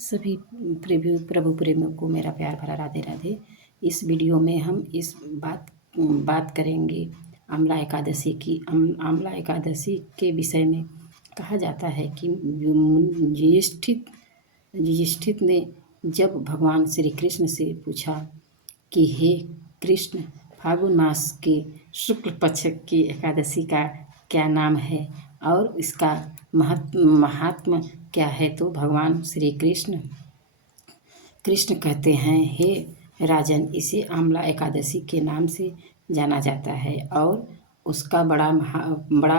सभी प्रभु प्रेमियों को मेरा प्यार भरा राधे राधे। इस वीडियो में हम इस बात करेंगे आंवला एकादशी की। आंवला एकादशी के विषय में कहा जाता है कि युधिष्ठिर ने जब भगवान श्री कृष्ण से पूछा कि हे कृष्ण, फाल्गुन मास के शुक्ल पक्ष की एकादशी का क्या नाम है और इसका महात्म क्या है, तो भगवान श्री कृष्ण कहते हैं, हे राजन, इसे आंवला एकादशी के नाम से जाना जाता है और उसका बड़ा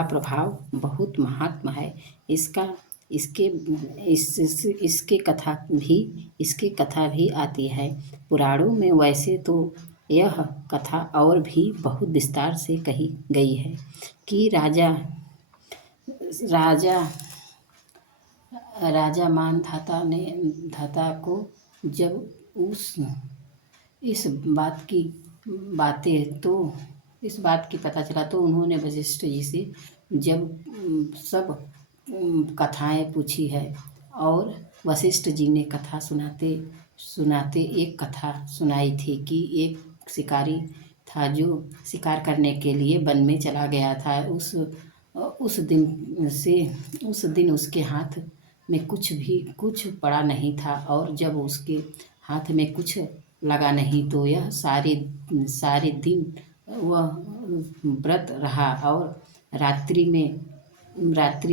प्रभाव, बहुत महात्मा है। इसके कथा भी आती है पुराणों में। वैसे तो यह कथा और भी बहुत विस्तार से कही गई है कि राजा मानधाता को जब इस बात की पता चला तो उन्होंने वशिष्ठ जी से जब सब कथाएं पूछी है और वशिष्ठ जी ने कथा सुनाते एक कथा सुनाई थी कि एक शिकारी था जो शिकार करने के लिए वन में चला गया था। उस दिन उसके हाथ में कुछ पड़ा नहीं था और जब उसके हाथ में कुछ लगा नहीं तो यह सारे दिन वह व्रत रहा और रात्रि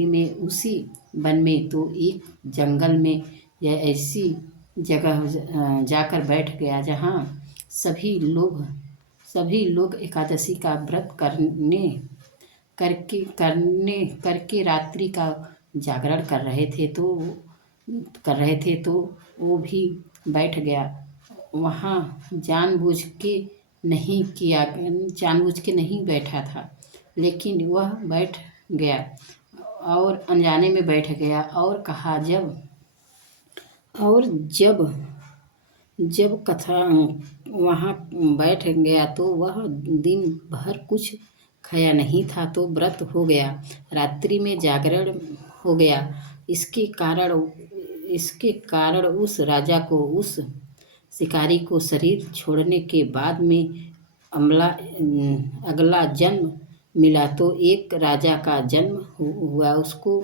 में उसी वन में तो एक जंगल में यह ऐसी जगह जाकर बैठ गया जहाँ सभी लोग एकादशी का व्रत करके रात्रि का जागरण कर रहे थे तो वो भी बैठ गया वहाँ। जानबूझ के नहीं बैठा था, लेकिन वह बैठ गया और अनजाने में बैठ गया और कहा जब कथा वहाँ बैठ गया तो वह दिन भर कुछ खाया नहीं था तो व्रत हो गया, रात्रि में जागरण हो गया। इसके कारण उस राजा को उस शिकारी को शरीर छोड़ने के बाद में अगला जन्म मिला तो एक राजा का जन्म हुआ, उसको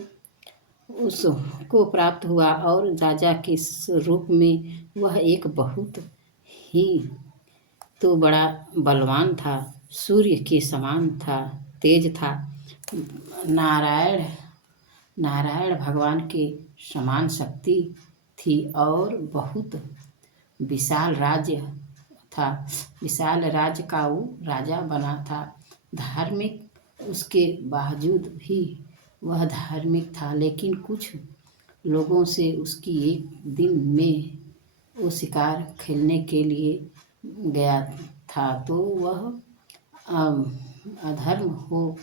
प्राप्त हुआ और राजा के रूप में वह एक बहुत ही तो बड़ा बलवान था, सूर्य के समान था, तेज था। नारायण भगवान के समान शक्ति थी और बहुत विशाल राज्य था। विशाल राज्य का वो राजा बना था। धार्मिक उसके बावजूद भी वह धार्मिक था, लेकिन कुछ लोगों से उसकी एक दिन में वो शिकार खेलने के लिए गया था तो वह अधर्म हो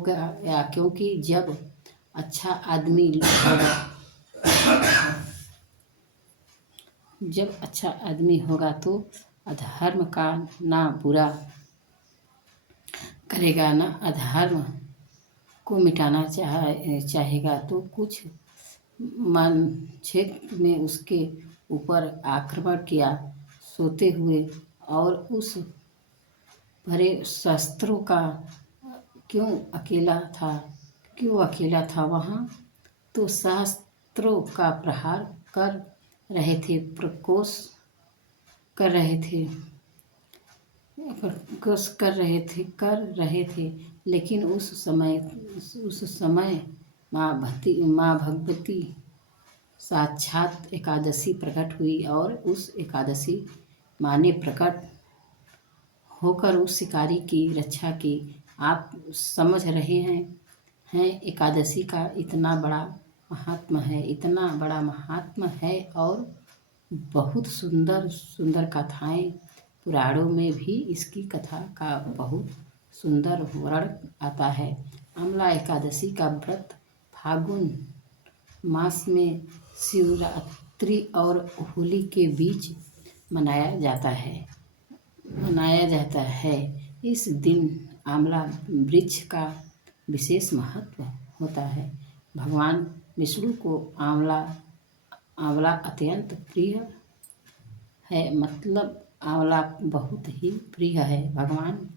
गया, क्योंकि जब अच्छा आदमी होगा तो अधर्म का ना बुरा करेगा, ना अधर्म को मिटाना चाहेगा तो कुछ क्षेत्र में उसके ऊपर आक्रमण किया सोते हुए और उस भरे शस्त्रों का क्यों अकेला था वहाँ, तो शस्त्रों का प्रहार कर रहे थे, लेकिन उस समय माँ भगवती साक्षात एकादशी प्रकट हुई और उस एकादशी माँ ने प्रकट होकर उस शिकारी की रक्षा की। आप समझ रहे हैं एकादशी का इतना बड़ा महात्मा है और बहुत सुंदर कथाएं पुराणों में भी इसकी कथा का बहुत सुंदर वर्णन आता है। आंवला एकादशी का व्रत फाल्गुन मास में शिवरात्रि और होली के बीच मनाया जाता है। इस दिन आंवला वृक्ष का विशेष महत्व होता है। भगवान विष्णु को आंवला आंवला अत्यंत प्रिय है, मतलब आंवला बहुत ही प्रिय है। भगवान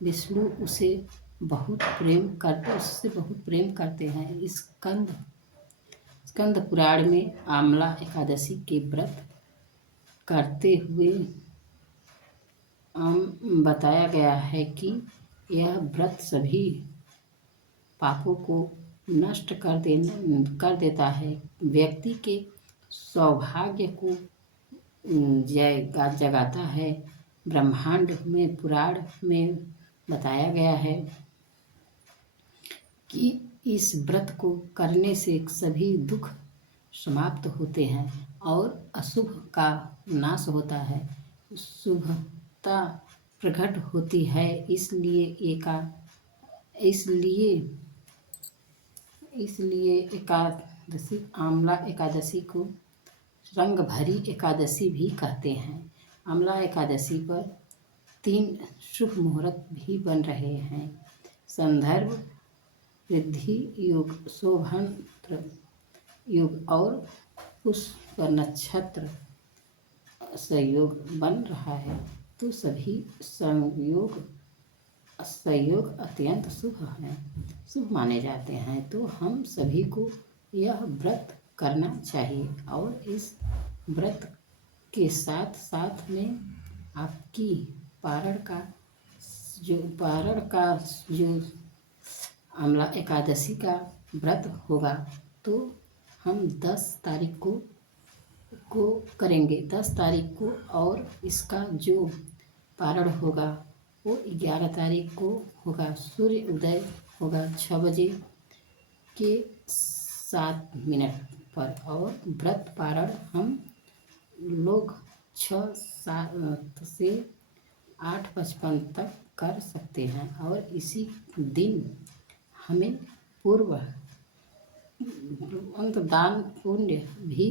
विष्णु उससे बहुत प्रेम करते हैं। स्कंद पुराण में आंवला एकादशी के व्रत करते हुए बताया गया है कि यह व्रत सभी पापों को नष्ट कर देता है, व्यक्ति के सौभाग्य को जगाता है। ब्रह्मांड में पुराण में बताया गया है कि इस व्रत को करने से सभी दुख समाप्त होते हैं और अशुभ का नाश होता है, शुभता प्रकट होती है। इसलिए आंवला एकादशी को रंग भरी एकादशी भी कहते हैं। आंवला एकादशी पर 3 शुभ मुहूर्त भी बन रहे हैं। संदर्भ वृद्धि योग, शोभन योग और पुष्प नक्षत्र संयोग बन रहा है, तो सभी संयोग अत्यंत शुभ माने जाते हैं। तो हम सभी को यह व्रत करना चाहिए और इस व्रत के साथ साथ में आपकी पारण का जो आंवला एकादशी का व्रत होगा तो हम 10 तारीख को करेंगे, 10 तारीख को, और इसका जो पारण होगा वो 11 तारीख को होगा। सूर्य उदय होगा 6 बजे के 7 मिनट पर और व्रत पारण हम लोग 6 से 8:55 तक कर सकते हैं और इसी दिन हमें दान पुण्य भी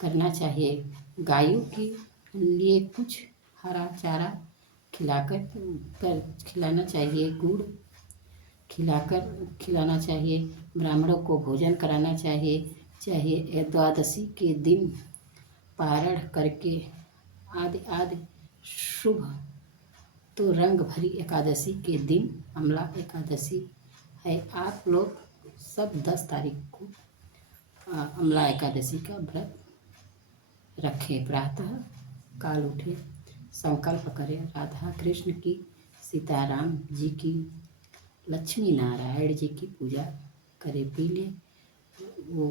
करना चाहिए। गायों के लिए कुछ हरा चारा खिलाना चाहिए, गुड़ खिलाना चाहिए, ब्राह्मणों को भोजन कराना चाहिए। द्वादशी के दिन पारण करके आदि शुभ। तो रंग भरी एकादशी के दिन आंवला एकादशी है। आप लोग सब 10 तारीख को आंवला एकादशी का व्रत रखें। प्रातः काल उठे, संकल्प करें, राधा कृष्ण की, सीताराम जी की, लक्ष्मी नारायण जी की पूजा करें। पहले वो